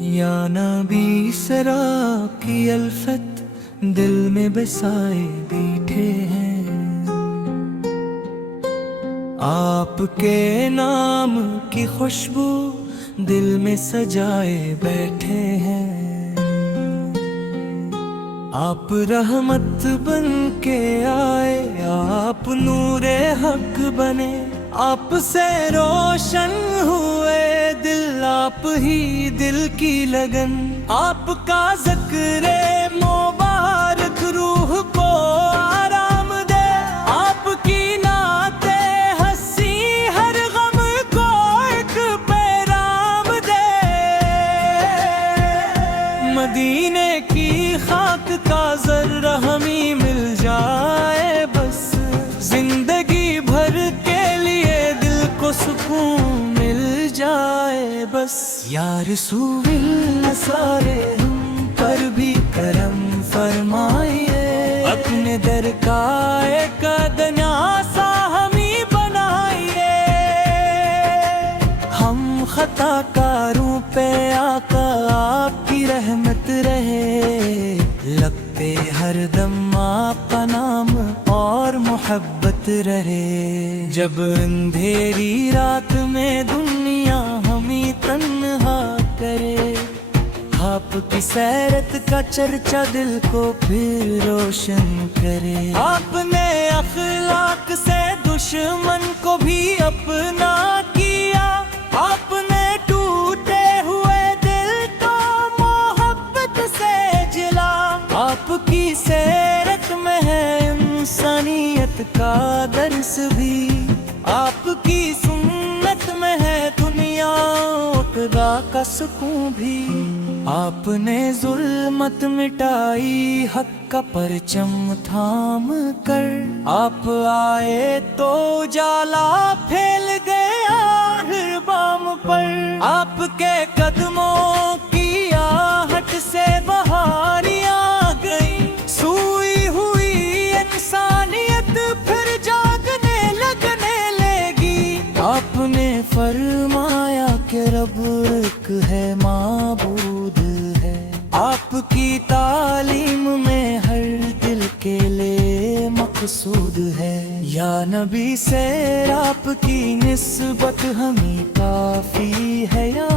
یا نبی سرا کی الفت دل میں بسائے بیٹھے ہیں، آپ کے نام کی خوشبو دل میں سجائے بیٹھے ہیں۔ آپ رحمت بن کے آئے، آپ نور حق بنے، آپ سے روشن ہوئے دل، آپ ہی دل کی لگن، آپ کا ذکر مبارک روح کو آرام دے، آپ کی نعت ہنسی ہر غم کو ایک پیغام دے۔ مدینے کی خاک کا ذرہ ہمیں مل جائے بس، زندگی بھر کے دل کو سکون مل جائے بس۔ یا رسول اللہ سارے ہم پر بھی کرم فرمائیے، اپنے در کا ایک دنیاسا ہمیں بنائیے۔ ہم خطا کاروں پہ آقا آپ کی رحمت رہے، لب پہ ہر دم آپ کا نام اور محبت رہے۔ جب اندھیری رات میں دنیا ہمیں تنہا کرے، آپ کی سیرت کا چرچا دل کو پھر روشن کرے۔ آپ نے اخلاق سے دشمن کو بھی اپنا کیا، آپ نے ٹوٹے ہوئے دل کو محبت سے جلا۔ آپ کی سیرت میں ہے انسانیت کا درس بھی، آپ کی سنت میں ہے دنیا عقبہ کا سکون بھی۔ آپ نے ظلمت مٹائی حق کا پرچم تھام کر، آپ آئے تو اجالا پھیل گیا ہر بام پر۔ آپ کے قدموں کی آہٹ سے بہاریاں گئیں، سوئی ہوئی انسانیت پھر جاگنے لگنے لگی۔ آپ نے فرمایا کہ رب ایک ہے معبود ہے، آپ کی تعلیم میں ہر دل کے لیے مقصود ہے۔ یا نبی سے آپ کی نسبت ہمیں کافی ہے، یا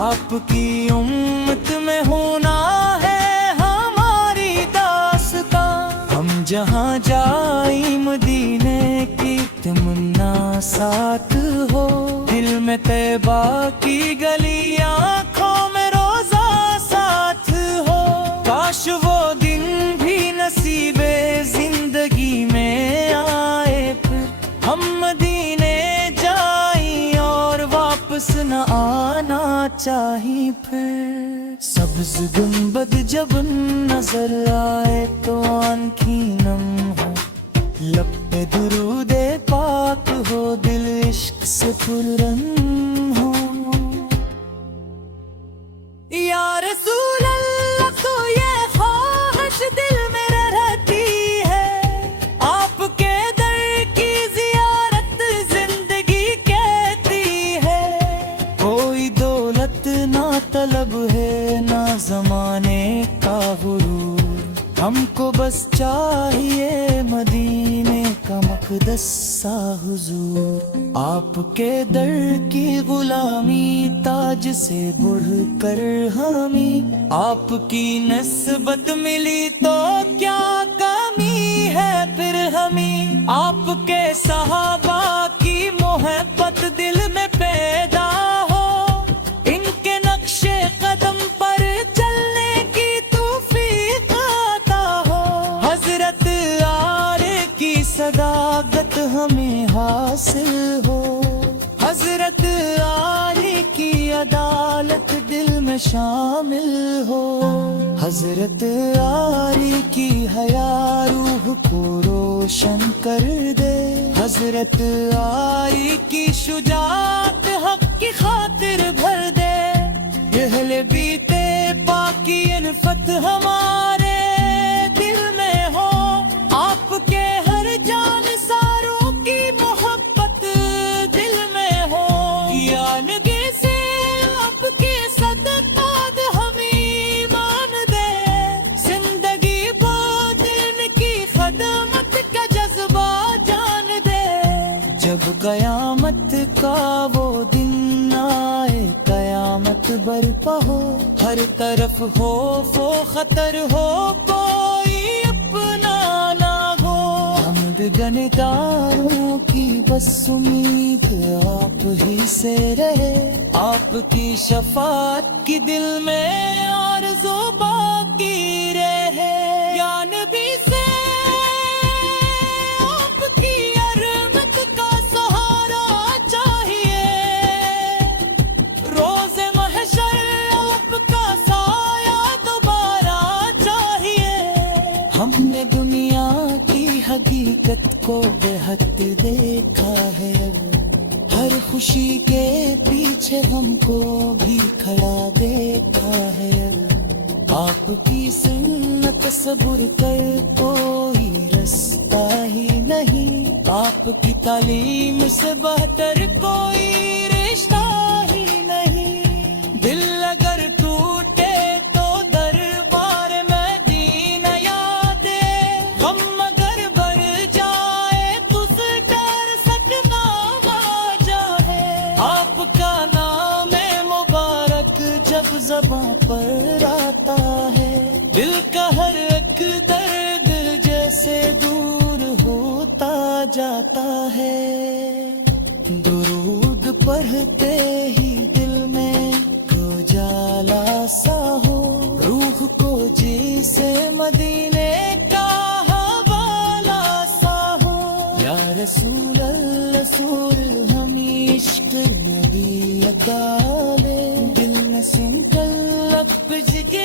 آپ کی امت میں ہونا ہے ہماری داستاں۔ ہم جہاں جائیں مدینے کی تمنا ساتھ ہو، دل میں طیبہ کی گلی آنکھوں میں روزہ ساتھ ہو۔ کاش وہ دن بھی نصیب زندگی میں آئے، پھر ہم مدینے جائیں اور واپس نہ آنا چاہیے پھر۔ سبز گنبد جب نظر آئے تو آنکھیں نم ہو، لب پہ درود پاک ہو، دل عشق سے پررنگ ہو۔ یا رسول اللہ تو یہ خواہش دل میں رہتی ہے، آپ کے در کی زیارت زندگی کہتی ہے۔ کوئی دولت نہ طلب ہے نہ زمانے کا غرور، ہم کو بس چاہیے مدینے کا مقدس سا حضور۔ آپ کے در کی غلامی تاج سے بڑھ کر ہمیں، آپ کی نسبت ملی تو کیا کمی ہے پھر ہمیں۔ آپ کے صحابہ کی محبت دل میں پیدا ہو، ان کے نقش قدم پر چلنے کی توفیق عطا ہو۔ حضرت آرے کی صداقت ہمیں حاصل ہو، حضرت آرے کی عدالت دل میں شامل ہو۔ حضرت آرے کی حیا روح کو روشن کر دے، حضرت آرے کی شجاعت حق کی خاطر بھر دے۔ اہل بیتے پاکی الفت ہمارے دل میں ہو، آپ کے ہر جان ساروں کی محبت دل میں ہو۔ یا نگے سے آپ کے صدقات برپا ہو، ہر طرف ہو وہ خطر ہو، کوئی اپنا نہ ہو، حمد گنگاروں کی بس امید آپ ہی سے رہے، آپ کی شفاعت کی دل میں آرزو باقی رہے، یا نبی سے آپ کی ارمت کا سہارا چاہیے، روز محشر آپ کا سایہ دوبارہ چاہیے، ہم نے دنیا کی حقیقت کو بے حد دیکھا ہے، ہر خوشی کے پیچھے ہم کو بھی کھڑا دیکھا ہے، آپ کی سنت صبر کر کوئی رستہ ہی نہیں، آپ کی تعلیم سے بہتر کوئی رشتہ ہی نہیں، دل اگر ٹوٹے تو دربار مدینہ یاد ہے، غم اگر بھر جائے تو سر صدقہ جائے، آپ کا نام مبارک جب زباں پر آتا ہے، دل کا ہر ایک درد جیسے دور ہوتا جاتا ہے، درود پڑھتے ہی دل میں کو جالا سا ہو، روح کو جیسے مدینے کا حوالہ سا ہو، یا رسول اللہ سور ہم عشق نبی ادا لے، دل میں سن کر لب جگے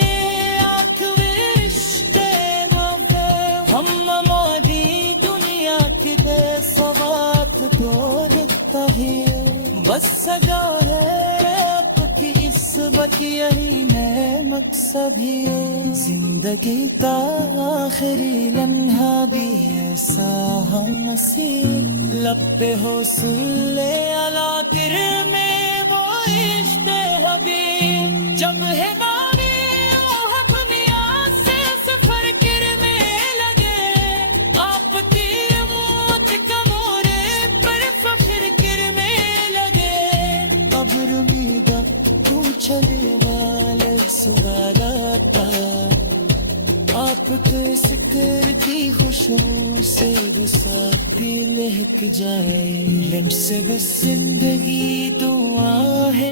آنکھ رشتے محبت، ہم مادی دنیا کی دے سوات تو رکھتا ہے، بس سجا ہے آپ کی اس وقت یہی میں مقصد ہے، زندگی تا آخری لمحہ بھی ایسا ہنسی، لب پہ ہو سلے علا تر میں وہ عشق حبیب، جب ہے باری وہ اپنیا سے سفر کرنے لگے، آپ کی موت کا مورے پر فخر کرنے لگے، قبر میدہ چلے والے سوالات، آپ کے ذکر کی خوشبو سے رسات بھی لہک جائے، لمس سے بس زندگی دعا ہے۔